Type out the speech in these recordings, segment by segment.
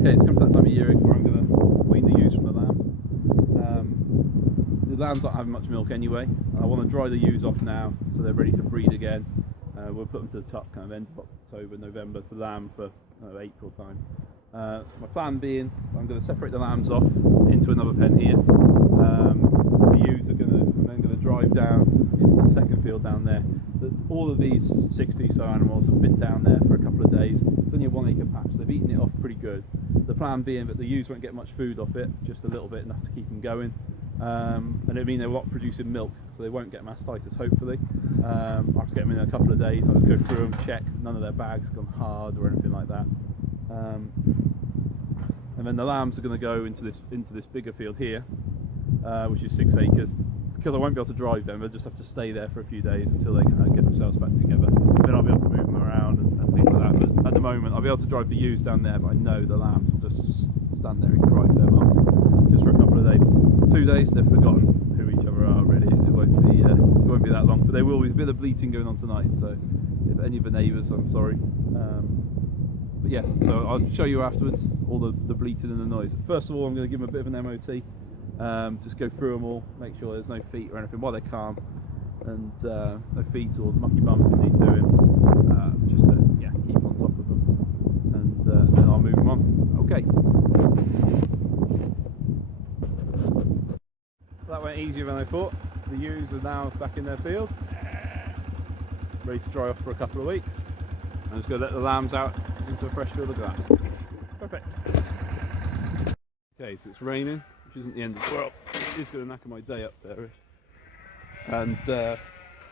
Okay, it's come to that time of year where I'm going to wean the ewes from the lambs. The lambs aren't having much milk anyway. I want to dry the ewes off now so they're ready to breed again. We'll put them to the top kind of end of October, November to lamb for April time. My plan being, I'm going to separate the lambs off into another pen here. And the ewes are I'm then going to drive down into the second field down there. All of these 60 so animals have been down there for a couple of days. It's only a 1 acre patch. They've eaten it off pretty good. The plan being that the ewes won't get much food off it, just a little bit, enough to keep them going. And it'll mean they're not producing milk, so they won't get mastitis, hopefully. I'll have to get them in a couple of days. I'll just go through them, check none of their bags have gone hard or anything like that. And then the lambs are going to go into this bigger field here, which is 6 acres. Because I won't be able to drive them, they'll just have to stay there for a few days until they kind of get themselves back together. Then I'll be able to move them around and things like that. But at the moment, I'll be able to drive the ewes down there, but I know the lambs will just stand there and cry for their mums just for a couple of days. 2 days, they've forgotten who each other are already. It won't be that long, but there will be a bit of bleating going on tonight. So if any of the neighbours, I'm sorry. But yeah, so I'll show you afterwards all the bleating and the noise. First of all, I'm going to give them a bit of an MOT. Just go through them all, make sure there's no feet or anything while they're calm, and no feet or mucky bumps that need doing, just to keep on top of them, and then I'll move them on. Okay. So that went easier than I thought. The ewes are now back in their field, ready to dry off for a couple of weeks. I'm just going to let the lambs out into a fresh field of grass. Perfect. Okay, so it's raining, which isn't the end of the world. It is going to knacker my day up there. And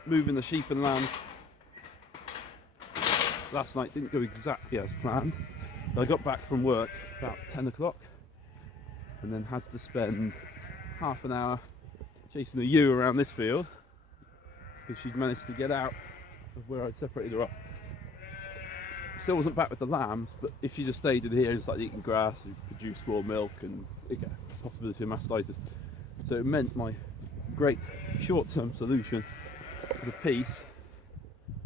moving the sheep and lambs last night didn't go exactly as planned. I got back from work about 10 o'clock and then had to spend half an hour chasing the ewe around this field because she'd managed to get out of where I'd separated her up. Still wasn't back with the lambs, but if she just stayed in here and started eating grass, it produced more milk and possibility of mastitis. So it meant my great short-term solution was a piece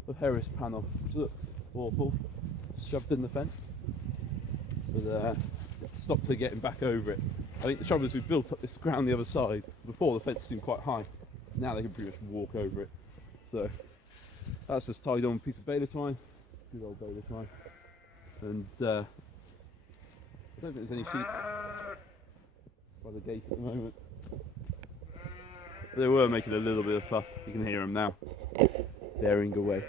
of Harris panel, which looks awful, shoved in the fence, but stopped her getting back over it. I think the trouble is we've built up this ground the other side. Before, the fence seemed quite high. Now they can pretty much walk over it. So that's just tied on a piece of baler twine, good old baler twine, and I don't think there's any sheep by the gate at the moment. They were making a little bit of fuss. You can hear them now, bearing away.